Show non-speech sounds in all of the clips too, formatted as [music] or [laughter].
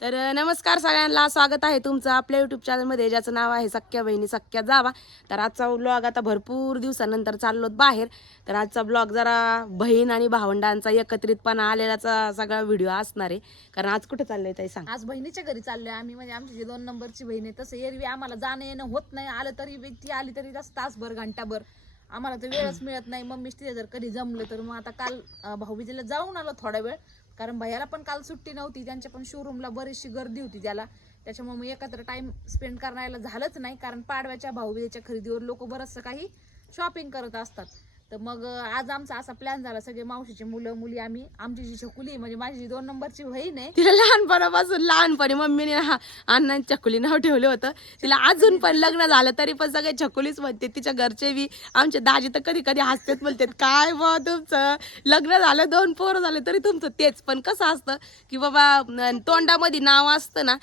तर नमस्कार सगळ्यांना. स्वागत आहे तुमचं आपल्या यूट्यूब चॅनलमध्ये ज्याचं नाव आहे सख्या बहिणी सख्या जावा. तर आजचा ब्लॉग आता भरपूर दिवसानंतर चाललोत बाहेर. तर आजचा ब्लॉग जरा बहीण आणि भावंडांचा एकत्रितपणा आलेलाचा सगळा व्हिडिओ असणार आहे. कारण आज कुठे चाललंय ताई सांग? आज बहिणीच्या घरी चाललोय आम्ही. म्हणजे आमची जी दोन नंबरची बहीण आहे तसं एरवी आम्हाला जाणं येणं होत नाही. आलं तरी ती आली तरी तासभर घंटाभर. आम्हाला तर वेळच मिळत नाही. मम्मी तिथे जर कधी जमलं तर. मग आता काल भाऊबीजीला भाऊबीजेला जाऊन आलो थोडा वेळ. कारण भैयाला पण काल सुट्टी नव्हती त्यांच्या पण शोरूमला बरीचशी गर्दी होती त्याला. त्याच्यामुळे मग एकत्र टाइम स्पेंड करायला झालंच नाही कारण पाडव्याच्या भाऊबीजेच्या खरेदीवर लोक बरंचसं काही शॉपिंग करत असतात. तर मग आज आमचा असा प्लॅन झाला. सगळे मावशीचे मुलं मुली आम्ही. आमची जी छकुली म्हणजे माझी जी दोन नंबरची बहीण आहे तिला लहानपणापासून लहानपणी मम्मीने हा अण्णा चकुली नाव ठेवलं होतं. तिला अजून पण लग्न झालं तरी पण सगळे चकुलीच म्हणते तिच्या घरचे बी. आमचे दाजी तर कधी कधी हसतेच बोलतात काय बा तुमचं? लग्न झालं दोन पोरं झाले तरी तुमचं तेच. पण कसं असतं की बाबा तोंडामध्ये नाव असतं ना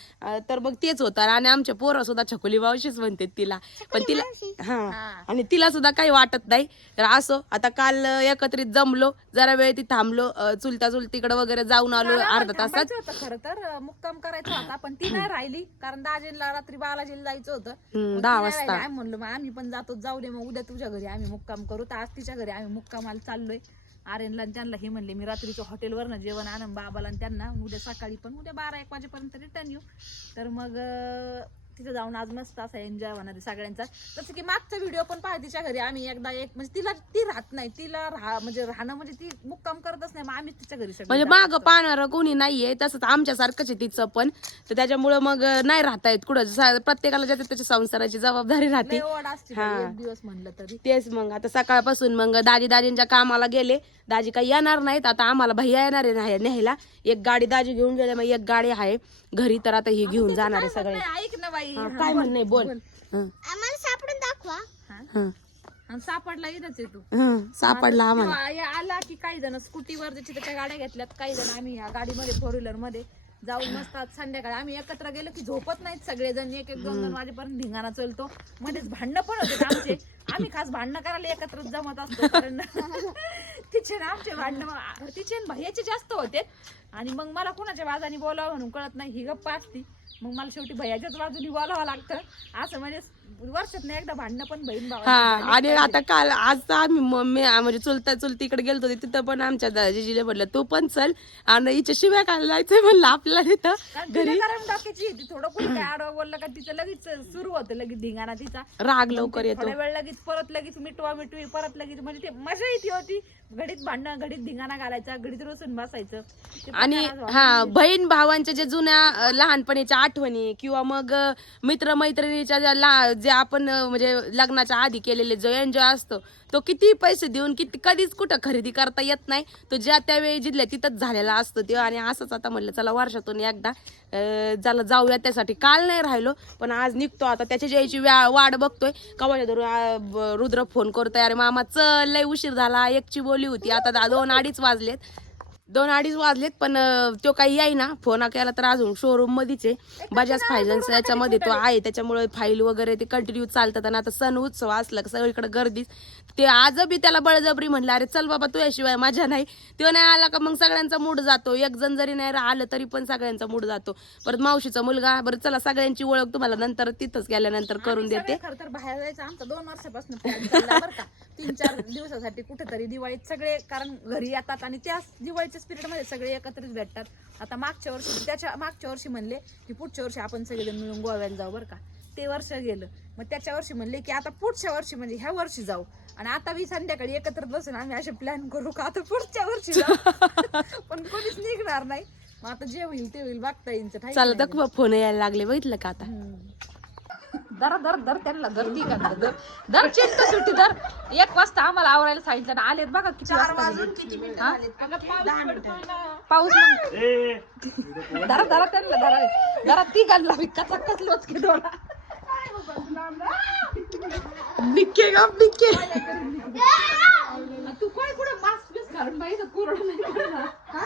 तर मग तेच होतं. आणि आमच्या पोरं सुद्धा छकुली मावशीच म्हणते तिला. पण तिला हा. आणि तिला सुद्धा काही वाटत नाही. तर असो आता काल एकत्रित जमलो जरा वेळ ती थांबलो चुलता चुलतीकडे वगैरे जाऊन आलो अर्धा तासात. खरं तर. मुक्काम करायचा होता पण ती नाही राहिली कारण दाजीला रात्री बालाजीला जायचं होतं. हम्म, मग ती दहा नाही वाजता. राहिली. आम्ही म्हणलो मग आम्ही पण जातो जाऊ दे मग उद्या तुझ्या घरी आम्ही मुक्काम करू. तर आज तिच्या घरी आम्ही मुक्कामाला चाललोय. आर्यनला आणि त्यांना हे म्हणले मी रात्रीच्या हॉटेलवर जेवण आणन बाबाला आणि त्यांना. उद्या सकाळी पण उद्या बारा एक वाजेपर्यंत रिटर्न येऊ. तर मग अं, तिथं जाऊन आज मस्त असा एन्जॉय होणार आहे सगळ्यांचा. जसं की मागचा व्हिडिओ पण पाहा तिच्या घरी आम्ही एकदा एक म्हणजे तिला ती राहत नाही. तिला राहा म्हणजे राहणं म्हणजे ती मुक्काम करतच नाही. मग आम्हीच तिच्या घरी सगळे म्हणजे माग. पाहणार कोणी नाहीये तसंच आमच्यासारखंच आहे तिचं पण. तर त्याच्यामुळं मग नाही राहता येत कुठं. सा- प्रत्येकाला ज्याच्या त्याच्या संसाराची जबाबदारी राहते. लय ओढ असते हा. बाई, एक दिवस म्हणलं तरी. तेच मग आता सकाळपासून मग दाजी दाजींच्या कामाला गेले. दाजी काही येणार नाहीत आता आम्हाला भैया येणार आहे न्याय- न्यायला. एक गाडी दाजी घेऊन गेले मग एक गाडी आहे. घरी तर आता ही घेऊन जाणार आहे सगळे. नाही, ऐक ना बाई. हा, काय म्हण नाही बोल. हं, आम्हाला सापडून दाखवा. हं, आणि सापडला इथंच आहे तू. हं, सापडला आम्हाला. किंवा या आला की काही जण स्कूटीवर त्याची त्याच्या गाड्या घेतल्यात काही जण आम्ही या गाडीमध्ये फोर व्हीलरमध्ये जाऊन मस्त आज संध्याकाळी आम्ही एकत्र गेलो की झोपत नाहीत सगळेजण. एक एक दोन दोन वाजेपर्यंत धिंगाणा चलतो. मध्येच भांडणं पण होते आमचे. आम्ही खास भांडणं करायला एकत्र जमत असतो कारण [laughs] तिचे ना आमचे भांडणं तिचे आणि भैयाचे जास्त होते. आणि मग मला कोणाच्या बाजाने बोलावं म्हणून कळत नाही ही गप्पा असती. मग मला शेवटी भैयाच्याच बाजूने बोलावं लागतं. असं म्हणजे वर्षात एकदा भांडणं पण बहीण हा भावा आणि आता काल आज तर आम्ही मम्मी म्हणजे चुलता चुलतीकडे गेलतो तिथं पण आमच्या दाजीजीला म्हटलं तू पण चल आणि हिच्या शिव्या खायला जायचंय म्हणलं आपल्याला तिथं घरी. कारण डोक्याची ती थोडं कुठे काय आडवं बोललं का तिचं लगेच सुरू होतं लगेच धिंगाणा तिचा. राग लवकर येतो. थोड्या वेळ लगेच परत लगेच मिटवा मिटवी परत लगेच म्हणजे ते मजा येते होती. घडीत भांडणं घडीत धिंगाणा घालायचा घडीत रोसून बसायचं. ते पण आणि हा बहीण भावांच्या जे जुन्या अ, लहानपणीच्या आठवणी किंवा मग मित्र मैत्रिणीच्या ज्या ला- जे आपण अ, म्हणजे लग्नाच्या आधी केलेले जो एन्जॉय असतो तो किती पैसे देऊन किती कधीच कुठं खरेदी करता येत नाही. तो ज्या त्यावेळी जिथल्या तिथंच झालेला असतो ते. आणि असंच आता म्हणलं चला वर्षातून एकदा ज्याला जाऊया त्यासाठी काल नाही राहिलो पण आज निघतो आता. त्याच्या ज्याची व्या- वाट बघतोय. कवाच्या म्हणजे धरून रुद्र फोन करतोय. अरे मामा चल लय उशीर झाला. एकची बोली होती. आता दोन अडीच वाजलेत. दोन अडीच वाजलेत पण तो काही येईना. फोन केला तर अजून शोरूम मध्येच आहे. बजाज फायनान्स याच्यामध्ये तो आहे. त्याच्यामुळे फाईल वगैरे ते कंटिन्यू चालतात. आणि आता सण उत्सव असला सगळीकडे गर्दीच. ते आज बी त्याला बळजबरी म्हणलं अरे चल बाबा तुझ्याशिवाय मजा नाही. तो नाही आला का मग सगळ्यांचा मूड जातो. एक जण जरी नाही आलं तरी पण सगळ्यांचा मूड जातो. परत मावशीचा मुलगा बरं चला सगळ्यांची ओळख तुम्हाला नंतर तिथंच गेल्यानंतर करून देते. खरं तर बाहेर जायचं. आमचा दोन वर्षापासून तीन चार दिवसासाठी कुठेतरी दिवाळीत सगळे कारण घरी येतात आणि त्याच दिवाळीच्या स्पिरिटमध्ये सगळे एकत्रित भेटतात. आता मागच्या वर्षी त्याच्या मागच्या वर्षी म्हणले की पुढच्या वर्षी आपण सगळेजण मिळून गोव्याला जाऊ बरं का. ते वर्ष गेलं. मग त्याच्या वर्षी म्हणले की आता पुढच्या वर्षी म्हणजे ह्या वर्षी जाऊ. आणि आता मी संध्याकाळी एकत्र बसून आम्ही असे प्लॅन करू का? आता पुढच्या वर्षी जाऊ. [laughs] पण कोणीच निघणार नाही. मग आता जे होईल ते होईल. बघता येईल. फोन यायला लागले. बघितलं का आता? दर दर दर त्यांना गर्दी का दर दर. दर चिंत सुट्टी दर. एक वाजता आम्हाला आवरायला सांगितलं ना आलेत बघा किती वाजता. हा? पाऊस मग. दरा दरा त्यांना दरा. दरा ती घालला मी कचा कसलोच की डोळा. निक्के का निक्के तू काय कुठं मास्क बिस घालून बाई कोरोना नाही. हा?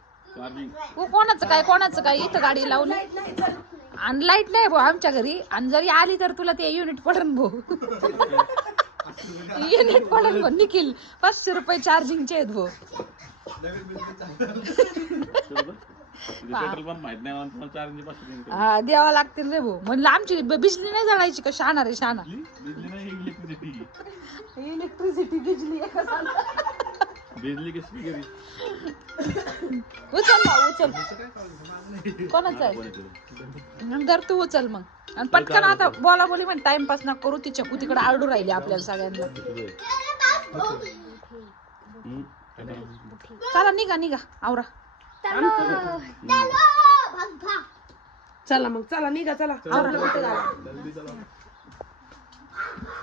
तू कोणाचं काय कोणाचं काय? इथं गाडी लावली. आणि लाइट नाही भाऊ आमच्या घरी. आणि जरी आली तर तुला ते युनिट पडन भाऊ. युनिट पडन भाऊ. निखिल पाचशे रुपये चार्जिंगचे आहेत भाऊ. हा द्यावा लागतील रे भाऊ. म्हणलं आमची बिजली नाही जळायची का? शाना रे शाना बिजली नाही इलेक्ट्रिसिटी. इलेक्ट्रिसिटी बिजली. बिजली किसकी गेली? उचल ना उचल. कोणाचं आहे? तू उचल मग. आणि पटकन आता बोला बोली म्हण टाइमपास ना करू ती चकू तिकडे आडू राहिली आपल्याला सगळ्यांना. चला निघा निघा आवरा. चला. मग चला निघा चला.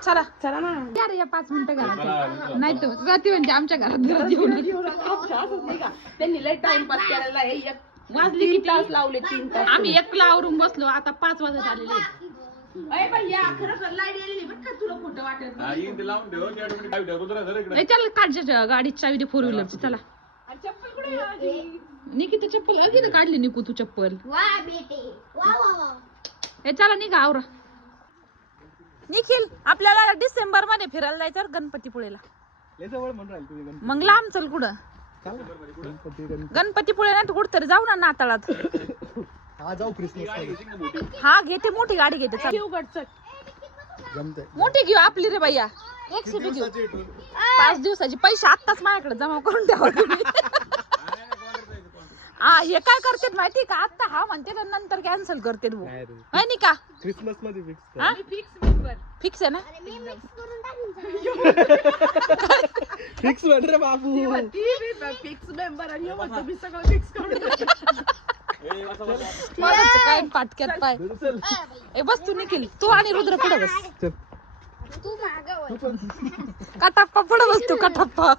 चला. चला ना. या रे या पाच मिनिटं घरात. नाही तर रात्री म्हणजे आमच्या घरात घरात येऊन असंच नाही का? त्यांनी लय टाइमपास एक वाजले किती तास. लावले तीन तास. आम्ही एकला आवरून बसलो आता पाच वाजत आलेले आहेत. अरे बाई या खरंच लाइट गेलेली बरं का? तुला खोटं वाटत हा येईन ते लावून ठेव ते ऑटोमॅटिक लाइट रुद्रा धर इकडे. ए, चल काढच्या चावी दे फोर व्हीलरची चला. आणि चप्पल कुठे आहे माझी? निकी तर चप्पल अगदी काढली निकू तू चप्पल. वा बेटे. वा वा वा. ए चला निघा आवरा. निखिल आपल्याला डिसेंबरमध्ये फिरायला जायचं गणपतीपुळेला. मग लांब चल. कुठं गणपतीपुळे नाही तर कुठतरी जाऊ ना नाताळात. [laughs] हा जाऊ क्रिसमस हा घेते मोठी गाडी घेते चल. घेऊ मोठी घेऊ आपली रे भैया. एक सीट घेऊ. पाच दिवसाचे. पैसे आत्ताच माझ्याकडे जमा करून ठेवा तुम्ही. [laughs] हा हे काय करतात माहिती का? आता हा म्हणते तर नंतर कॅन्सल करते भाऊ. काय रे. नाही का? क्रिसमसमध्ये फिक्स हा? फिक्स आहे ना? अरे मी मिक्स करून टाकीन फिक्स म्हण रे बाबू. फिक्स मेंबर आणि हे म्हणतो मी सगळं फिक्स करून काय पाटक्यात पाय. ए बस तू निखिल. तू आणि रुद्र पुढे बस. चल. तू कटाप्पा पुढे बस तू कटाप्पा.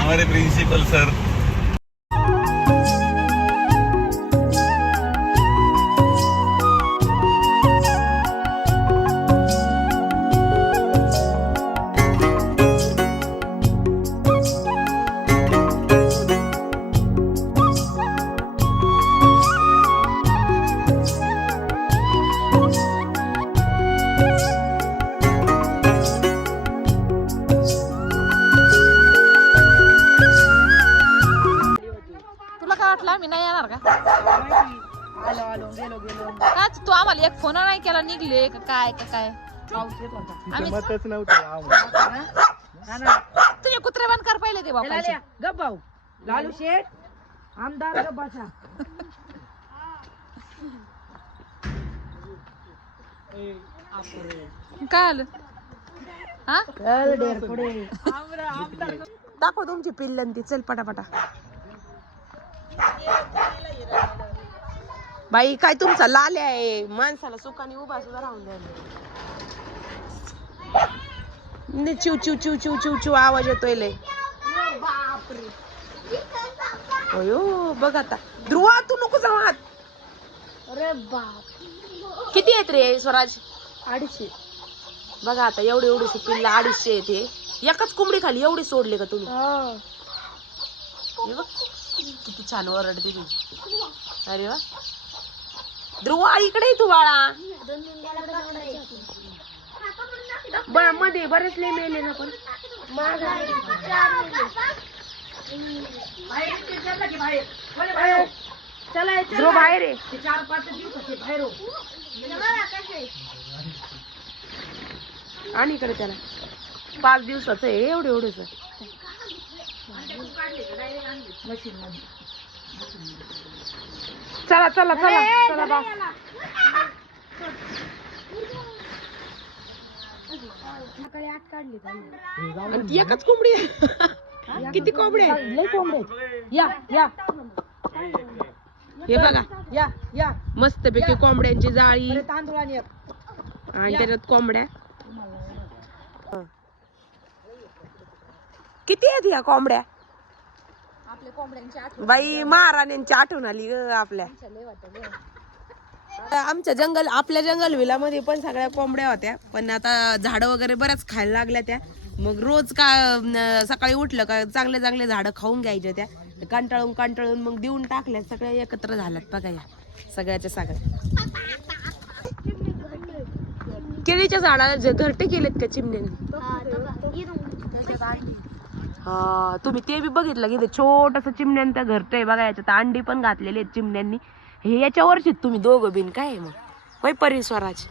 हमारे प्रिंसिपल सर। होता आम्ही मतच नव्हतं तुझे कुत्रे बंद कर पहिले ते बाबा. गप भाऊ. लालू शेठ आमदार गप बसा. काय आलं? हा? पुढे. दाखव तुमची पिल्लंती. चल पटापटा. बाई काय तुमचा लाल्या आहे? माणसाला सुखाने उभा सुद्धा राहून द्यायला नि चिव चिव चिव चिव चिव चिव आवाज येतोय लय. अयो बघ आता. ध्रुवा तू नको जाऊ आत. अरे बाप. किती आहेत रे स्वराज? अडीचशे. बघा आता एवढे एवढे पिल्ला अडीचशे येते एकच कोंबडी खाली एवढी सोडले का तुम्ही? हे. बघ किती छान ओरडते ती. अरे वा. ध्रुवा इकडे तू बाळा दोन तीन गेला तर तेवढं येते. ब- मध्ये बरेच लय मेले ना पण चार मुली. ध्रुव बाहेर आहे मला कसे? आणि इकडे त्याला. पाच दिवसाचं आहे एवढं एवढंच चला चला चला. चला बस सकाळी आठ काढली त्यांनी. आणि ती एकच कोंबडी आहे. किती कोंबड्या आहेत? लय कोंबडे या या. हे बघा. या या. मस्तपैकी कोंबड्यांची जाळी. तांदूळ आणि त्याच्यात कोंबड्या. किती आहेत ह्या कोंबड्या? आपल्या कोंबड्यांची आठवण. बाई महाराण्यांची आठवण आली ग आपल्या. लय वाटत ग. आमच्या जंगल आपल्या जंगल विलामध्ये पण सगळ्या कोंबड्या होत्या. पण आता झाडं वगैरे बऱ्याच खायला लागल्या त्या. मग रोज का सकाळी उठलं का चांगले चांगले झाडं खाऊन घ्यायच्या त्या. कंटाळून कंटाळून मग देऊन टाकल्या. सगळ्या एकत्र झाल्यात बघा या. सगळ्याच्या सगळ्या. केळीच्या झाडाला जे घरटे केलेत का चिमण्यांनी? हा तुम्ही ते बी बघितलं की ते छोटस चिमण्यान त्या घरट बघा याच्यात अंडी पण घातलेली आहेत चिमण्यांनी. हे याच्यावरची तुम्ही दोघं बिन काय आहे मग? होय परिस्वराज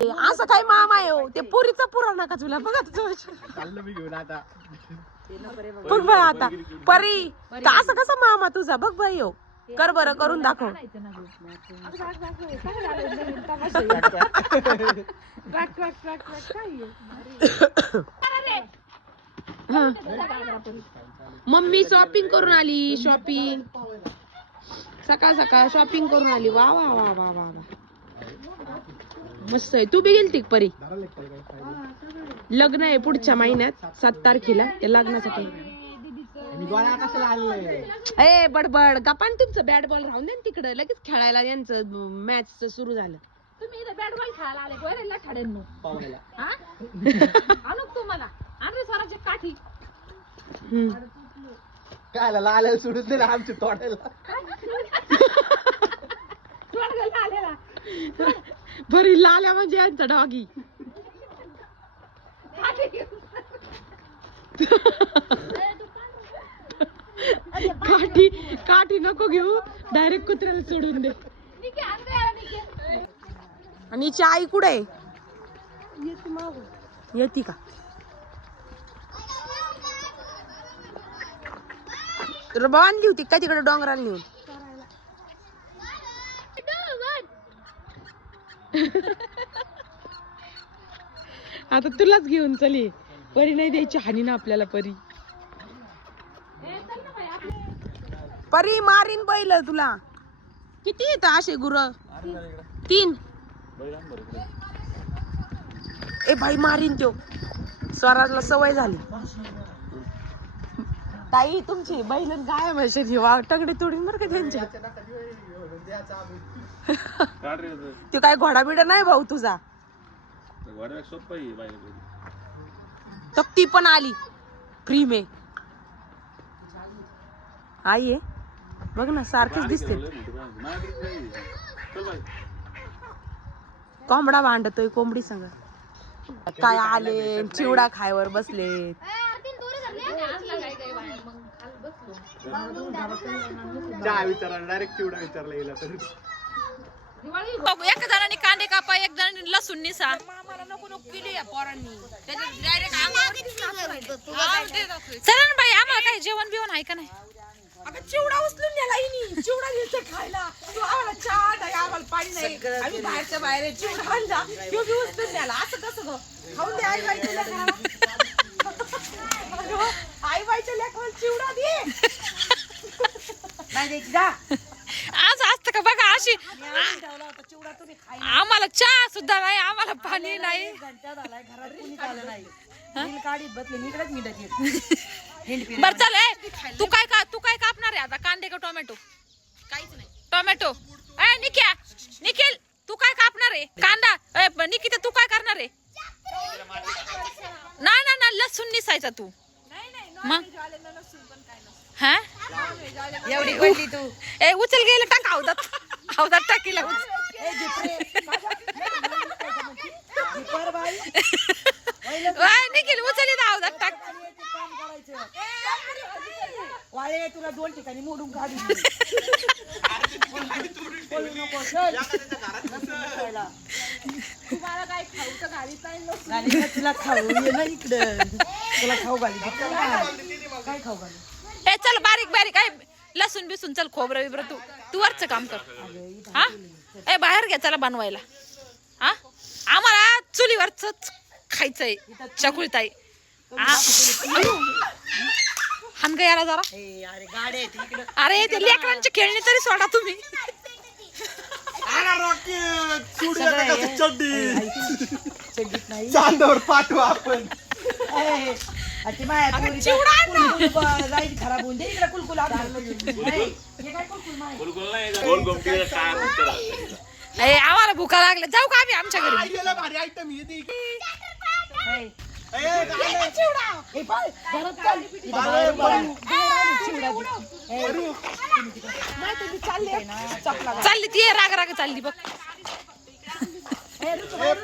हे असं काय मामा आहे हो? ते पुरीचं पुरा नका तुला बघा तुझं चाललं मी घेऊन आता बघ बघ आता. परी तर असं कसं मामा तुझा? बघ बाई हो. कर बरं करून दाखव. मम्मी शॉपिंग करून आली शॉपिंग सकाळ सकाळ शॉपिंग करून आली. वा वा वा वा वा वा. मस्त आहे. तू बी गेलती का परी? लग्न आहे पुढच्या महिन्यात सात तारखेला. त्या लग्नासाठी. ए बडबड. गपान तुमचं बॅट बॉल राहून दे ना तिकडं. लगेच खेळायला यांचं मॅच सुरू झालं. तुम्ही इथं बॅट बॉल खेळायला आले ठाड्यांनो हा? आणू तुम्हाला? आणले स्वराचे काठी. काय लाल सोडून दे ना आमच्या तोड्याला बरी लाल्या म्हणजे यांचा डॉगी काठी काठी नको घेऊ. डायरेक्ट कुत्र्याला सोडून दे. आण हिची आई कुठे आहे? येते का? तर बांधली होती का तिकडे डोंगराला नेऊन. [laughs] आता तुलाच घेऊन चली परी नाही द्यायची हानी ना आपल्याला परी. परी मारीन बैल तुला. किती येत असे गुर? तीन. ए भाई मारीन त्यो. स्वराजला सवय झाली. ताई तुमची बैल गाय म्हशी वा टगडे तोडीन बरं का त्यांचे. त्यो काय घोडा बिडा नाही भाऊ तुझा. तर ती पण आली. फ्री मे आई आहे. बघ ना सारखेच दिसते. कोंबडा भांडतोय कोंबडी संग. काय आले चिवडा खायवर बसले चहा विचारायला डायरेक्ट चिवडा विचारला गेला तर. एक जणांनी कांदे कापा एक जणांनी लसूण निसा. नको नको केली या पोरांनी. चला ना बाई आम्हाला काय जेवण बिवण आहे का नाही? अगं चिवडा उचलून नेला हिनी. चिवडा घ्यायचा खायला. तू आम्हाला चहा नाही आम्हाला पाणी नाही. आम्ही बाहेरच्या बाहेर आहे, चिवडा आणला. तो बी उचलून नेला. असं कसं गं? खाऊन दे आई बाईच्या लेकराला. [laughs] अगं, आई बाईच्या लेकराला चिवडा दे. नाही द्यायची जा. आज असतं का बघा अशी? ठेवला होता चिवडा तुम्ही खाई आम्हाला चहा सुद्धा नाही आम्हाला पाणी नाही घंटा झालाय घरात कोणी आलं नाही. बिल काढीत बसले मी इकडेच मिळत येत. बर चल ए, तू काय का तू काय कापणार आहे आता? कांदे का टोमॅटो? काहीच नाही टोमॅटो. ए निक्या निखिल तू काय कापणार आहे? कांदा ए ब- निकिता तू काय करणार आहे? नाही ना ना लसूण निसायचा तू. मग? हा? एवढी पडली तू. ए उचल गेलं टाक हौदात हौदात टाकीला वाय निखिल उचल हौदात टाक. वाळे तुला दोन ठिकाणी मोडून काढू. तुला खाऊ ये ना इकडं तुला खाऊ घाली काय खाऊ घाली ए चल बारीक बारीक. आहे लसूण बिसून चल खोबरं बिबरं तू. तू वरच काम कर. हा? ए बाहेर घ्या चला बनवायला. हा? आम्हाला चुलीवरच खायचंय चकुळताई. हान का याला जरा. अरे अरे ते लेकरांची खेळणी तरी सोडा तुम्ही. चांदवर पाठवा आपण. ते माया पोरीचं कुलकुल ब- जाईल खराब होऊन दे इकडे कुलकुल. नाही, हे काय कुलकुल नाही गोल गोमटीचा ए, आम्हाला भुका लागल्या जाऊ का आम्ही आमच्या घरी? आयडियाला भारी आयटम येते नाही. हे पाय, घरात चाल. इथं बाहेर पडू. चालली. ती राग राग चालली बघ. नाही, नाही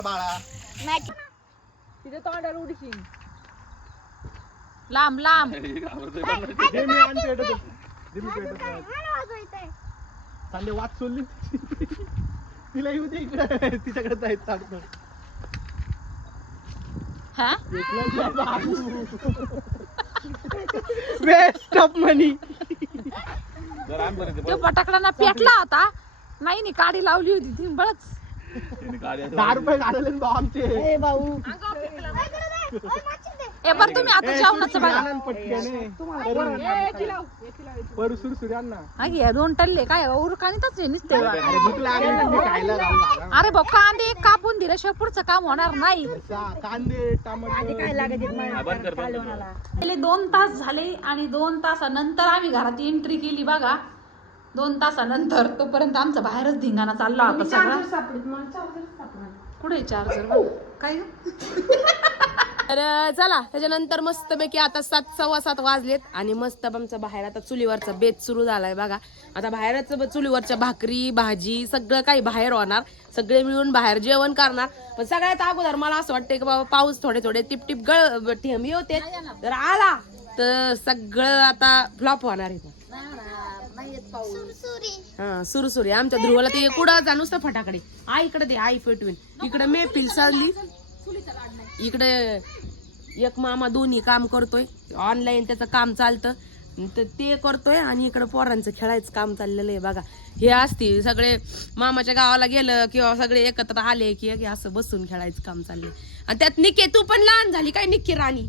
बाळा तिथे तोंडाला लांब लांब चालले वाच सोडली तिला येऊ दे इकडे तिच्याकडे जायचं सांगतो वेस्ट ऑफ मनी तो फटाकडा पेटला होता. नाही काडी लावली होती ती बळच. दहा रुपये काढले ना भाऊ आमचे. ए भाऊ. ए बरं तुम्ही आता जेवणाचं बघा. आनंद पटकन परू सुरसुरी आण ना. अगे या दोन टल्ले. काय उरकानीतच आहे नुसते. अरे भूक लागली ना, मी खायला घालून आला. अरे भाऊ कांदे कापून दिल्याशिवाय पुढचं काम होणार नाही. सा- कांदे टमाटर. गेले दोन तास झाले आणि दोन तासानंतर आम्ही घरात एंट्री केली बघा. दोन तासानंतर तोपर्यंत आमचा बाहेरच धिंगाणा चालला होता सगळा. कुठे चार्जर काय? [laughs] तर चला त्याच्यानंतर मस्तपैकी आता सात सव्वा सात वाजलेत आणि मस्त आमचं बाहेर आता चुलीवरचा बेत सुरू झालाय बघा. आता बाहेरच चुलीवरच्या भाकरी भाजी सगळं काही बाहेर होणार. सगळे मिळून बाहेर जेवण करणार. पण सगळ्यात अगोदर मला असं वाटतं की बाबा पाऊस थोडे थोडे टिप टिप गळ ठेंबी होते. तर आला. तर सगळं आता फ्लॉप होणार आहे. हा सुरसुरी. आमच्या ध्रुवाला ते जा नुसतं फटाकडे. आईकडे दे आई पेटवीन. इकडे मेपिल चालली इकडे एक मामा दोन्ही काम करतोय. ऑनलाईन त्याचं काम चालतं. तर ते करतोय आणि इकडे पोरांचं खेळायचं काम चाललेलं आहे. बघा हे असते. सगळे मामाच्या गावाला गेलं किंवा सगळे एकत्र आले की असं बसून खेळायचं काम चाललंय. आणि त्यात निके तू पण लहान झाली. काय निक्की राणी?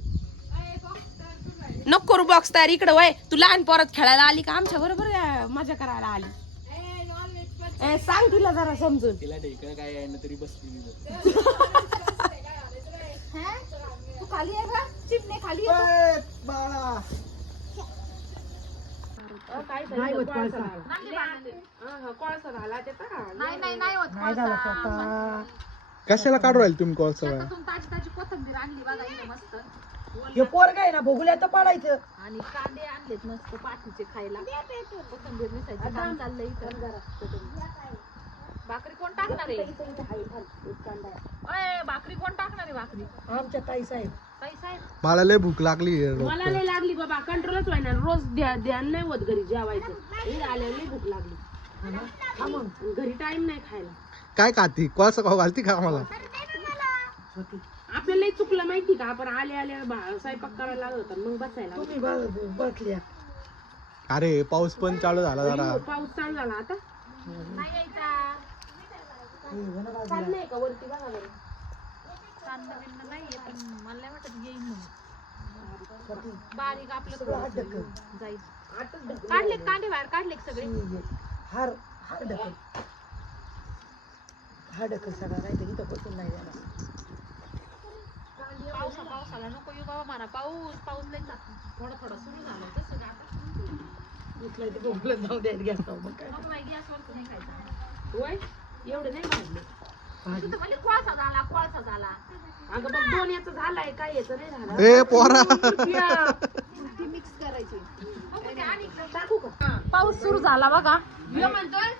नको करू बॉक्स तयार. इकडे वय तू लहान पोरात खेळायला आली का? आमच्या बरोबर मजा करायला आली. ए, सांग तिला जरा समजून. तिला ढेकळ काय आहे ना तरी बसली [laughs] तू खाली आहे का चिमणे खाली बाळा. नाही होत कोळसा. नाही नाही नाही. होत नाही झाला स्वतः. कशाला काढू राहील तुम्ही बाळा शेतातून ताजी ताजी कोथिंबीर आणली बघा इथं मस्त. हे पोरग आहे ना भोगल्या तर पडायचं. आणि कांदे आणलेत मस्त पाठीचे खायला. कोथिंबीर मिसळायचं काम चाललंय इथं. भाकरी कोण टाकणार आहे? अय, भाकरी कोण टाकणार आहे भाकरी? आमच्या ताई साहेब. ताई साहेब. मला लय भूक लागली मला लय लागली बाबा कंट्रोलच व्हायना रोज ध्या- ध्यान नाही होत घरी जेवायचं. घरी लय भूक लागली. हा मग. घरी टाइम नाही खायला. काय खाती? कोळसा खाऊ घालती का आम्हाला? आपल्याला लय चुकलं माहिती का? आपण आले आले बा- स्वयंपाक करायला लागत होता मग बसायला तुम्ही ब- बसल्या. अरे पाऊस पण चालू झाला जरा. पाऊस चालू झाला आता. चाललंय का वरती? बघा बरं. नाही नाही बारीक आपलं काढलेत कांदे बाहेर काढले सगळे. हार हार ढकल. हा ढकल सगळा नाही तर इथं बसून नाही जाणार. पावसा पावसाला नको येऊ बाबा म्हणा पाऊस पाऊस लय थोडा थोडा सुरू झाला तसं का आता ते बोंबलं जाऊ द्यायला गॅस मग काय नाही खायचं होय एवढं नाही भाजलं भाजी तिथं म्हणजे कोळसा झाला कोळसा झाला अगं बघ दोन याचं झालंय काय याचं नाही झालं ए पोरा. ती मिक्स करायची पाऊस सुरू झाला बघा. म्हणतोय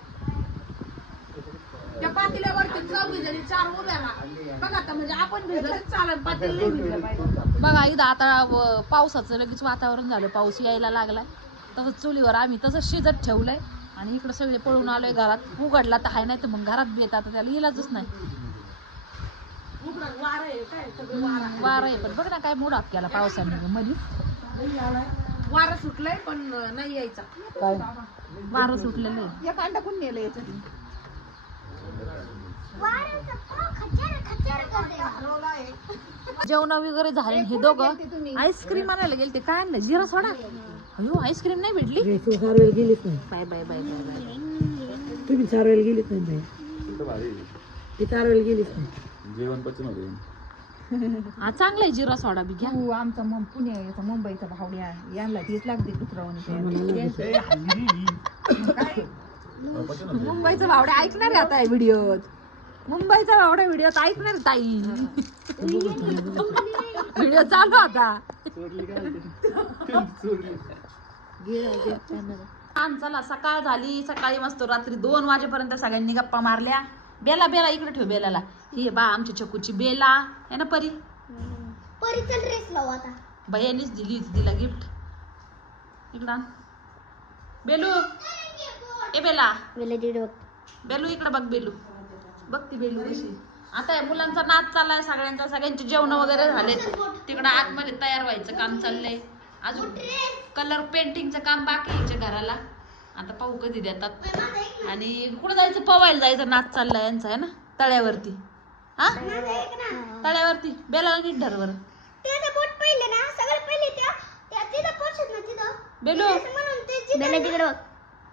त्या पातेल्यावरती चौघी जणी चार उभ्या बघा आता म्हणजे आपण भिजलं तर चालत पातेलं नाही भिजलं पाहिजे. बघा. इथं आता व- पावसाचं लगेच वातावरण झालं. पाऊस यायला लागलाय. तसंच चुलीवर आम्ही तसंच शिजत ठेवलंय. आणि इकडे सगळे पळून आलोय घरात. उघडला तर आहे नाही तर मग घरात बी येतात त्याला इलाजच नाही. उघडं वारं आहे काय? सगळं वारा वारं आहे. पण बघ ना काय मूड ऑफ केला पावसाने. [laughs] मध्ये वारं सुटलंय पण नाही यायचा. काय? वारं सुटलेलं आहे. कांदा कोण नेलं याचं जेवण वगैरे झाले हे दोघं. आईस्क्रीम आणायला गेले ते काय आणलं? जिरा सोडा. अयो आईस्क्रीम नाही भेटली? सारवेल गेलीच नाही. Bye bye bye bye bye. तुम्ही सारवेल गेलीच नाही बाई. ती गेलीच नाही. जेवण पचन होते. [laughs] हा चांगला आहे जिरा सोडा बी घ्या. आमचा मग पुणे याचा मुंबईचा भावड्या यांना तीच लागते होते. मुंबईचा भावड्या ऐकणार आहे आता व्हिडिओत. मुंबईचा भावड्या व्हिडिओत ऐकणार आहे ताई. व्हिडिओ चालू आता. छान चला सकाळ झाली. सकाळी मस्त रात्री दोन वाजेपर्यंत सगळ्यांनी गप्पा मारल्या. बेला बेला इकडे ठेव बेलाला. ही बा आमची चकूची बेला. आहे ना परी? परीचा ड्रेस लावू आता. बयानीच दिली होती तिला गिफ्ट इकडं. बेलू. ए बेला. दीड बेलू इकडे बघ बेलू. बघ ती बेलू कशी. आता या मुलांचा नाच चाललाय सगळ्यांचा सगळ्यांचे जेवण वगैरे झाले. तिकडं आतमध्ये तयार व्हायचं काम चाललंय. अजून कलर पेंटिंगचं काम बाकी आहे हिच्या घराला. आता पाहू कधी देतात. आणि कुठं जायचं? पवायला जायचं. नाच चाललाय यांचा आहे ना? तळ्यावरती. हा? तळ्यावरती. बेला नीट धरवर बेलू. बेला तिकडे बघ.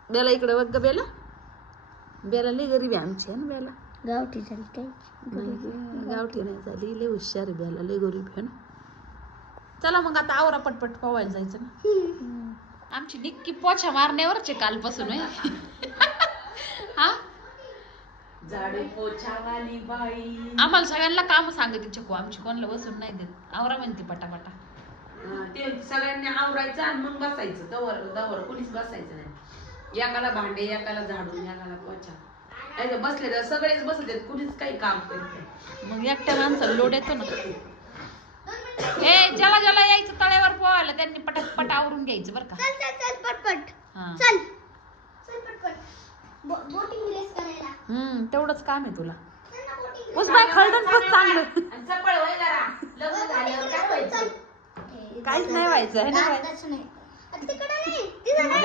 बेला इकडे बघ ग बेला. बेला लई गरीब आहे आमची आहे ना बेला? गावठी झाली काय गावठी नाही झाली. लय हुशार आहे बेला लय गरीब आहे ना. चला मग आता आवरा पटपट पवायला जायचं ना. आमची निक्की पोछा मारण्यावरच आहे कालपासून आहे. [laughs] हा? झाडे पोछावाली बाई. आम्हाला सगळ्यांना काम सांगते चकू आमची कोणाला बसून नाही देत. आवरा म्हणते पटापटा. हा, ते सगळ्यांनी आवरायचं आणि मग बसायचं. तवर तवर कुणीच बसायचं नाही. एकाला भांडे एकाला झाडून एकाला पोछा. नाही तर बसले तर सगळेच बसत आहेत कुणीच काही काम करीत नाही. मग एकट्या माणसाला लोड येतो ना. ए ज्याला ज्याला यायचं तळ्यावर पोहायला त्यांनी पटात पट आवरून घ्यायचं बरं का. चल चल चल पटपट. हा. चल. चल पटपट. बोटिंग रेस करायला. हम्म तेवढंच काम आहे तुला. चल ना बोटिंग खूप चांगलं. आणि चपळ जरा. लग्न झाल्यावर काय व्हायचं? काहीच नाही व्हायचं आहे ना? तिकडे नाही. नाही. तिकडे. नाही,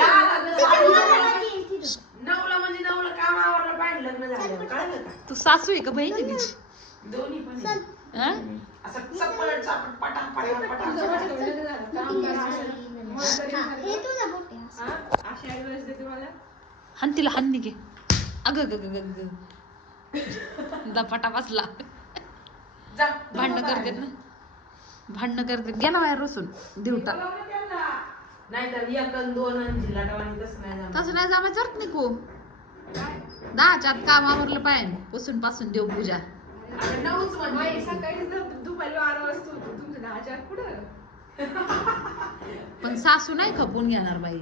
नऊला म्हणजे काम आवरलं पाहिजे लग्न कळलं का? तू सासू आहे का बहीण आहे तिची? दोन्ही पण आहे. हा? असं चपळ चापट हा, हे तुझं तिला हाण निघे. अग ग ग ग ग. दपाटा बसला. जा भांडणं करतात ना. भांडणं करतात घ्या ना बाहेर रोसून दिवटा दोन तसं नाही जमत. तसं नाही जमायचं निको? दहाच्या आत काम आवरलं पाहिजे. पुसून पासून देव पूजा नऊच म्हणजे पण सासू नाही खपून घेणार बाई.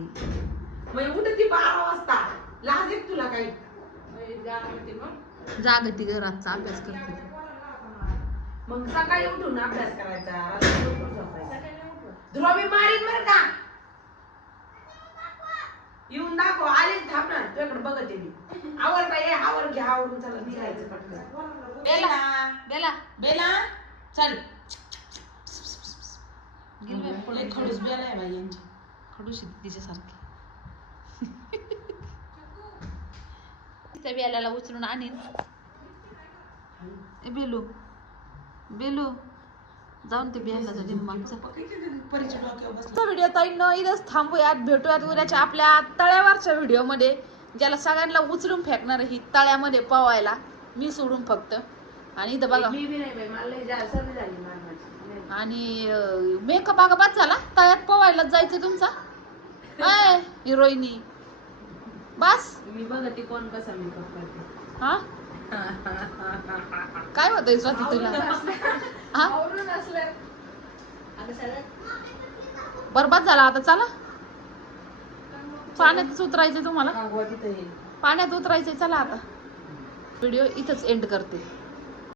म्हणजे उठत ती बारा वाजता. लाज तुला काही? जागती घरातचा अभ्यास करते. मग सकाळी उठून अभ्यास करायचा. रात्री लवकर झोपायचं. तुला मी मारीन बरं का? येऊन दाखव आलीच थांब ना तुझ्याकडे बघत मी. आवर बाई आवर घ्या आवरून चला निघायचं पटकन. बेला. बेला. बेला. चल. खडूस बेला आहे बाई यांची. खडूशी तिच्यासारखी. तिच्या बेल्याला उचलून आणीन. ए बेलू. बेलू. जाऊन ते बसला आजचा व्हिडिओ ताईंनो इथंच थांबूयात भेटूयात उद्याच्या आपल्या तळ्यावरच्या व्हिडिओमध्ये ज्याला सगळ्यांना उचलून फेकणार ही तळ्यामध्ये पवायला. मी सोडून फक्त. आणि इथं बघा. आणि मेकअप बागा बाद झाला. तळ्यात पवायला जायचं तुमचा? काय [laughs] हिरोईनी. बस. मी बघते कोण कसा मेकअप करते. हा? काय होतंय स्वाती तुला? हा? बरबाद झाला आता चला. पाण्यातच उतरायचंय तुम्हाला. पाण्यात उतरायचंय चला आता. व्हिडिओ इथंच एंड करते.